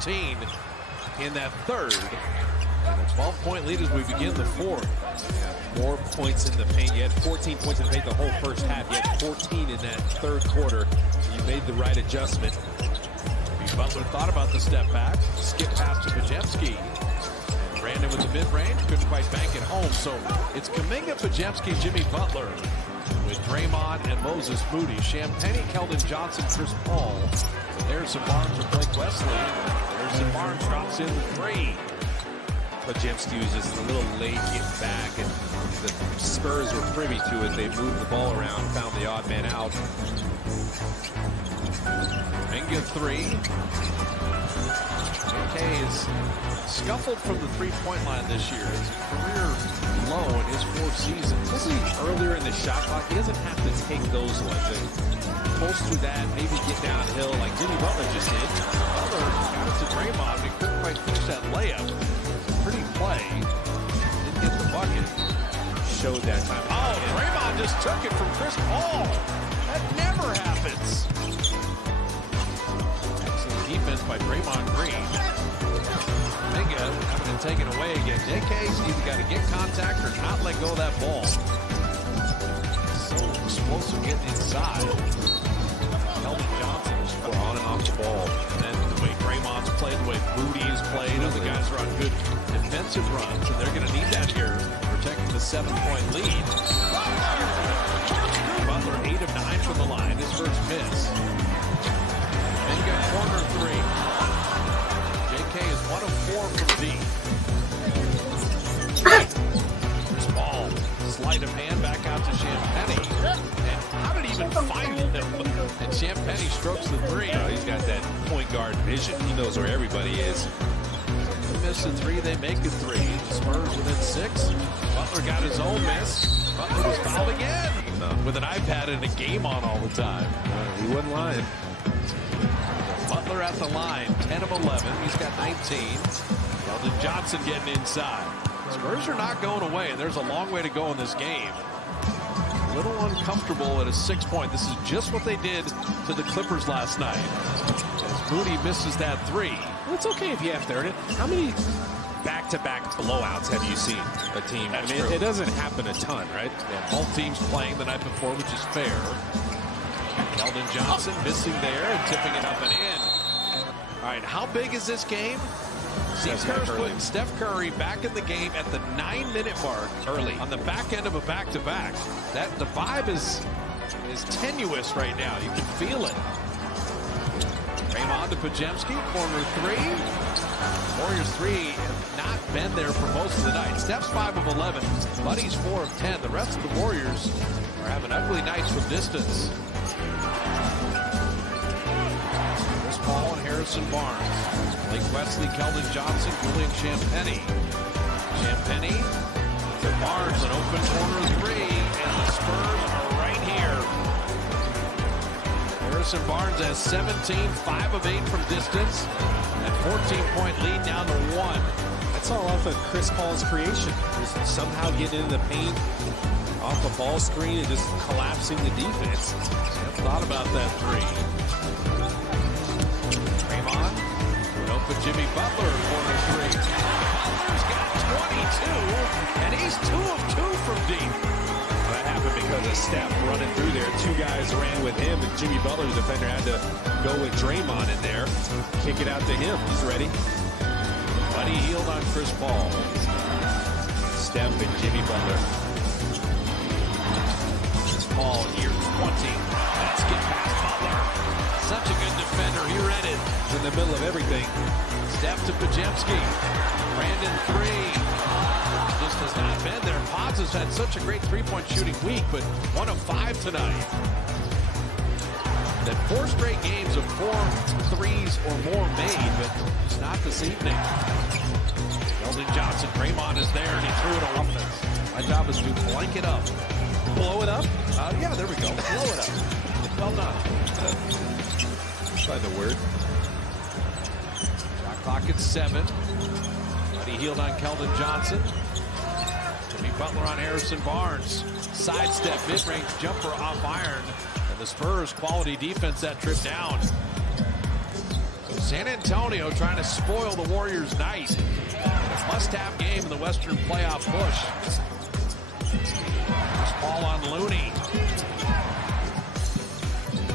13 in that third. And a 12-point lead as we begin the fourth. Yeah, more points in the paint. You had 14 points in the paint the whole first half. You had 14 in that third quarter. You made the right adjustment. Butler thought about the step back. Skip pass to Podziemski. Brandon with the mid-range. Couldn't quite bank it home. So it's Kuminga, Podziemski, Jimmy Butler with Draymond and Moses Moody. Champagnie, Keldon Johnson, Chris Paul. And Harrison Barnes and Blake Wesley. Harrison Barnes drops in the three. Podziemski was just a little late getting back, and the Spurs were privy to it. They moved the ball around, found the odd man out. Kuminga three. JK is scuffled from the three-point line this year. It's a career low in his 4 seasons. Especially earlier in the shot clock, he doesn't have to take those ones. And pulls through that, maybe get downhill like Jimmy Butler just did. Butler got it to Draymond, but he couldn't quite finish that layup. Pretty play. Didn't get the bucket. Showed that time. Oh, Draymond just took it from Chris Paul. That never happens. Excellent defense by Draymond Green. Kuminga having it taken away again. JK's either got to get contact or not let go of that ball. So explosive getting inside. Keldon Johnson is on and off the ball. And then the way Draymond's played, the way Moody is played, other guys are on good defensive runs, and they're going to need that here, protecting the 7-point lead. Butler 8 of 9 from the line, his first miss. Kuminga corner three. JK is 1 of 4 from deep. Chris Paul, sleight of hand back out to Champagnie. And how did he even find him? And Champagnie strokes the three. He's got that point guard vision. He knows where everybody is. They miss a three, they make a three. The Spurs within 6. Butler got his own miss. Butler was fouled again. With an iPad and a game on all the time. He wasn't lying. Butler at the line, 10 of 11. He's got 19. Keldon Johnson getting inside. Spurs are not going away, and there's a long way to go in this game. A little uncomfortable at a 6-point. This is just what they did to the Clippers last night. As Moody misses that three. Well, it's okay if you have to earn it. How many back-to-back blowouts have you seen a team? I mean, it doesn't happen a ton, right? Yeah, both teams playing the night before, which is fair. Keldon Johnson missing there and tipping it up and in. All right, how big is this game? Steve Kerr's putting Steph Curry back in the game at the 9-minute mark early on the back end of a back-to-back. That the vibe is tenuous right now. You can feel it. Draymond to Podziemski, corner three. Warriors 3 have not been there for most of the night. Steph's 5 of 11. Buddy's 4 of 10. The rest of the Warriors are having ugly nights from distance. Chris Paul and Harrison Barnes. Blake Wesley, Keldon Johnson, Julian Champagnie. Champagnie to Barnes, an open corner three, and the Spurs are right here. Harrison Barnes has 17, 5 of 8 from distance. That 14-point lead down to 1. That's all off of Chris Paul's creation. Just somehow getting into the paint, off a ball screen, and just collapsing the defense. Thought about that three. Draymond, open Jimmy Butler, corner three. Butler's got 22, and he's 2 of 2 from deep. That happened because of Steph running through there. 2 guys ran with him, and Jimmy Butler, the defender, had to go with Draymond in there. Kick it out to him. He's ready. Buddy Hield on Chris Paul. Steph and Jimmy Butler. Chris Paul here, 20. Let's get past Butler. Such a good defender. He read it. He's in the middle of everything. Steph to Podziemski. Brandon 3. Just has not been there. Pods has had such a great three-point shooting week, but 1 of 5 tonight. That 4 straight games of 4 threes or more made, but it's not this evening. Keldon Johnson, Draymond is there, and he threw it on offense. My job is to blank it up. Blow it up? Yeah, there we go. Blow it up. Well done. Try the word. Shot clock at 7. Buddy Hield on Keldon Johnson. Jimmy Butler on Harrison Barnes. Sidestep, mid-range jumper off iron. And the Spurs quality defense that trip down. San Antonio trying to spoil the Warriors' night. A must-have game in the Western playoff push. First ball on Looney.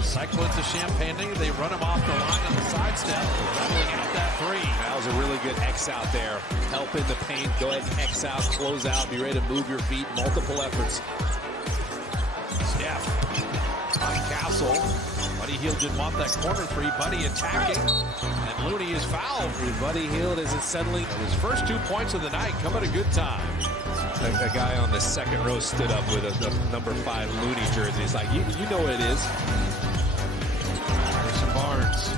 Cycle it to Champagne. They run him off the line on the sidestep, rattling out that three. That was a really good X out there. Help in the paint. Go ahead and X out, close out, be ready to move your feet. Multiple efforts. Steph on Castle. Buddy Hield didn't want that corner three. Buddy attacking. And Looney is fouled. Buddy Hield isn't settling. His first 2 points of the night come at a good time. A guy on the second row stood up with a number 5 Looney jersey. He's like, you know what it is. Harrison Barnes.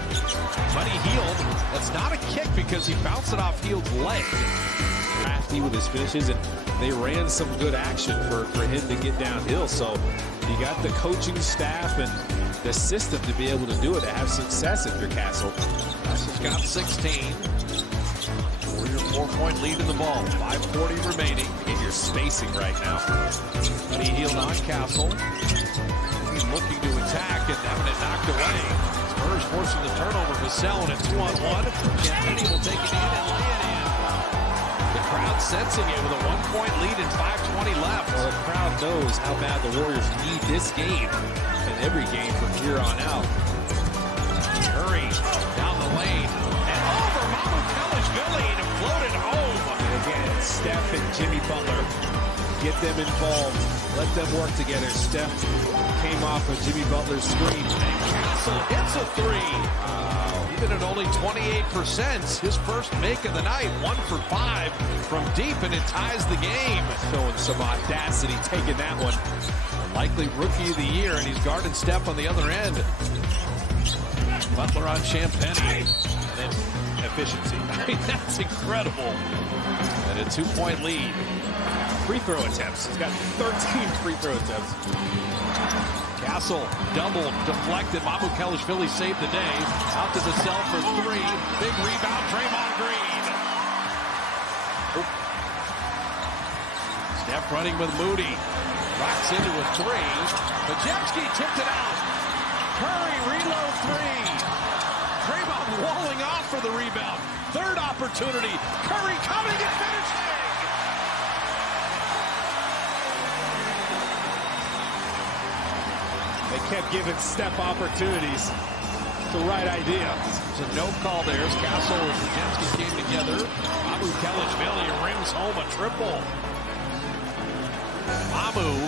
Buddy Hield. That's not a kick because he bounced it off Hield's leg. Crafty with his finishes, and they ran some good action for him to get downhill. So you got the coaching staff and the system to be able to do it, to have success if you're Castle. Castle's got 16. Warrior 4-point lead in the ball. 5:40 remaining. Get your spacing right now. Buddy Hield on Castle. He's looking to attack and having it knocked away. Spurs forcing the turnover. Vassell in a 2-on-1. Champagne will take it in and lay it in. The crowd sensing it with a 1-point lead and 5:20 left. Well, the crowd knows how bad the Warriors need this game and every game from here on out. Curry down the lane and over Mamu Kelishvili to float it home. And again, Steph and Jimmy Butler, get them involved. Let them work together. Steph came off of Jimmy Butler's screen. And Castle hits a three. Even at only 28%, his first make of the night, 1 for 5 from deep, and it ties the game. Showing some audacity, taking that one. Likely rookie of the year, and he's guarded Steph on the other end. Butler on Champagne. And then efficiency. I mean, that's incredible. And a 2-point lead. Free throw attempts. He's got 13 free throw attempts. Castle doubled, deflected. Mamu Kelishvili saved the day. Out to Vassell for 3. Big rebound, Draymond Green. Steph running with Moody. Rocks into a 3. Majewski tipped it out. Curry reload 3. Draymond walling off for the rebound. Third opportunity. Curry coming and finishing. They kept giving Steph opportunities. It's the right idea. There's a no call there as Castle and Majewski came together. Mamu Kelishvili rims home a triple. Mamu